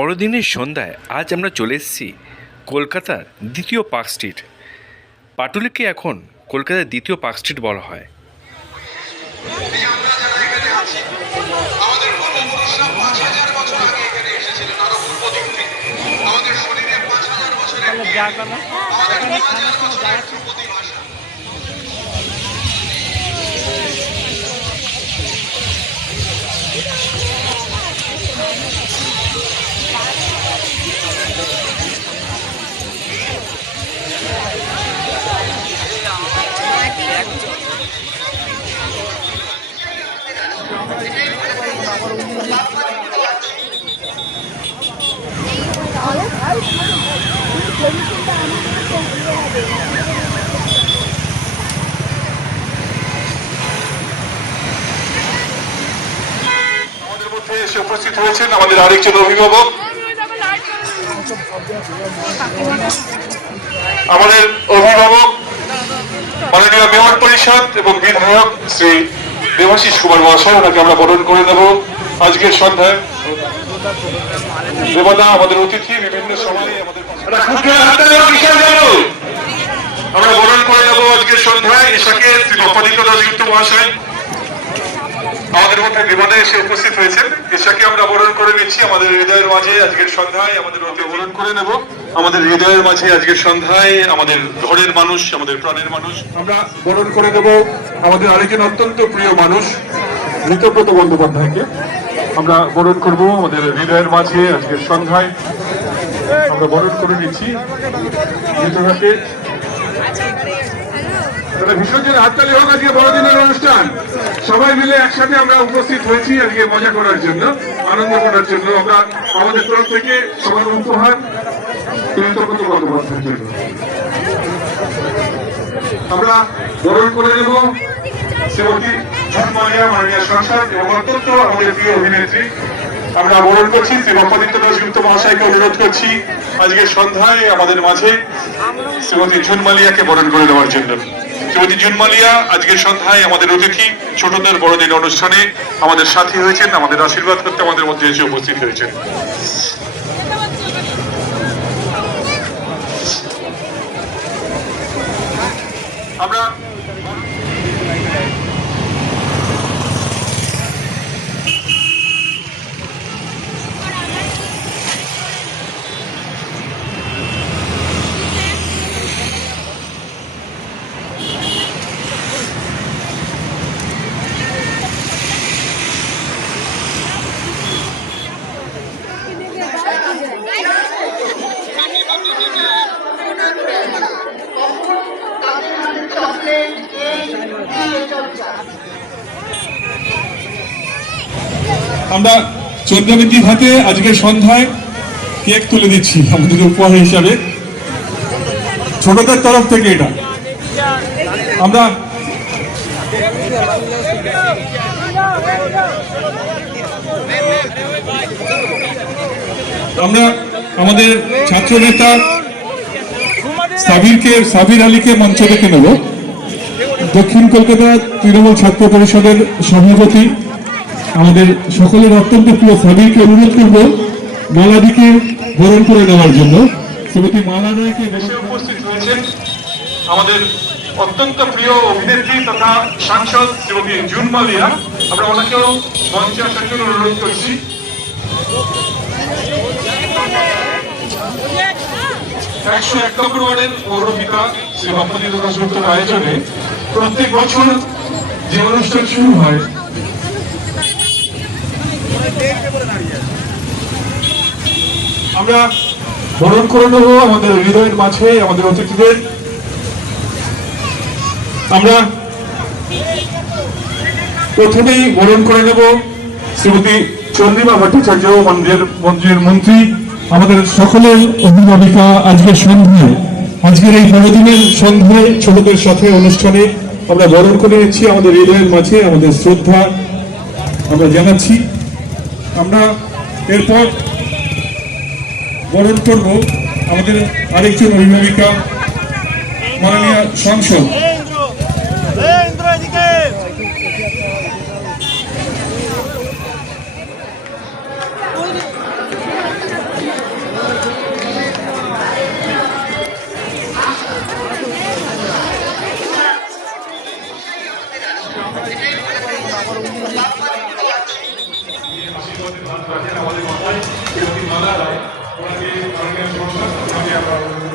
বড়দিনের সন্ধ্যায় আজ আমরা চলে এসেছি কলকাতার দ্বিতীয় পার্ক স্ট্রিট। পাটুলিকে এখন কলকাতার দ্বিতীয় পার্ক স্ট্রিট বলা হয়। উপস্থিত হয়েছেন আমাদের আরেকজন অভিভাবক, মাননীয় মেয়র পরিষদ এবং বিধায়ক শ্রী দেবাশিস কুমার মহাশয়। ওনাকে আমরা বরণ করে নেব আজকের সন্ধ্যায়। দেবদা আমাদের অতিথি, বিভিন্ন সময়ে আমরা বরণ করে নেব আজকের সন্ধ্যায় এশাকে শ্রী অপরাজিতা দাশগুপ্ত মহাশয়। আমাদের মধ্যে বিমানে এসে উপস্থিত হয়েছেন। এশাকে আমরা বরণ করে নিচ্ছি আমাদের হৃদয়ের মাঝে আজকের সন্ধ্যায়। আমাদের বরণ করে নেব আমাদের হৃদয়ের মাঝে আজকের সন্ধ্যায়, আমাদের ঘরের মানুষ, আমাদের প্রাণের মানুষ। আমরা বরণ করে নেব আমাদের আরেকজন অত্যন্ত প্রিয় মানুষ ঋতব্রত বন্দ্যোপাধ্যায়কে। আমরা বরণ করব আমাদের হৃদয়ের মাঝে আজকের সন্ধ্যায়। আমরা বরণ করে নিচ্ছি ঋতুকে। ভীষণ হাততালি হোক আজকে বড়দিনের অনুষ্ঠান। সবাই মিলে একসাথে আমরা উপস্থিত হয়েছি আজকে মজা করার জন্য, আনন্দ করার জন্য। আমরা আমাদের তরফ থেকে সবার উপহার ঋতব্রত বন্দ্যোপাধ্যায়ের জন্য আমরা বরণ করে নেব শ্রীমতী ঝুনমালিয়া মাননীয় সাংসদ এবং অত্যন্ত আমাদের প্রিয় অভিনেত্রী। আমরা বরণ করছি শ্রী অপরাজিতা দাশগুপ্ত মহাশয়কে অনুরোধ করছি আজকের সন্ধ্যায় আমাদের মাঝে শ্রীমতী ঝুনমালিয়াকে বরণ করে দেওয়ার জন্য। শ্রীমতী ঝুনমালিয়া আজকের সন্ধ্যায় আমাদের অতিথি, ছোটদের বড়দিন অনুষ্ঠানে আমাদের সাথী হয়েছেন, আমাদের আশীর্বাদ করতে আমাদের মধ্যে এসে উপস্থিত হয়েছেন। আমরা আমরা চন্দ্রবিদ্যির হাতে আজকে সন্ধ্যায় কেক তুলে দিচ্ছি আমাদের উপহার হিসাবে, ছোটদের তরফ থেকে। এটা আমরা আমাদের ছাত্র নেতা সাবির আলীকে মঞ্চ ডেকে নেব। দক্ষিণ কলকাতা তৃণমূল ছাত্র পরিষদের সভাপতি, আমাদের সকলের অত্যন্ত প্রিয় সাবিরকে অনুরোধ করব মালাদিকে বরণ করে নেওয়ার জন্য। শ্রীমতী মালা রায়কে উপস্থিত হয়েছেন আমাদের অত্যন্ত প্রিয় অভিনেত্রী তথা সাংসদ শ্রীমতী ঝুনমালিয়া। আমরা ওনাকেও মঞ্চে আসার জন্য অনুরোধ করছি। 101 নম্বর ওয়ার্ডের পৌরপিতা শ্রী অপরাজিতা দাশগুপ্তের আয়োজনে প্রত্যেক বছর যে অনুষ্ঠান শুরু হয়, আমরা বরণ করে নেব আমাদের হৃদয়ের মাঝে আমাদের অতিথিদের। আমরা প্রথমেই বরণ করে নেব শ্রীমতী চন্দ্রিমা ভট্টাচার্য, মন্ত্রীর মন্ত্রী, আমাদের সকলের অভিভাবিকা। আজকের সন্ধ্যায়, আজকের এই বড়দিনের সন্ধ্যায় ছোটদের সাথে অনুষ্ঠানে আমরা বরণ করে নিচ্ছি আমাদের হৃদয়ের মাঝে আমাদের শ্রদ্ধা আমরা জানাচ্ছি। আমরা এরপর বরণ করব আমাদের আরেকজন অভিভাবিকা মাননীয় সাংসদ আমরা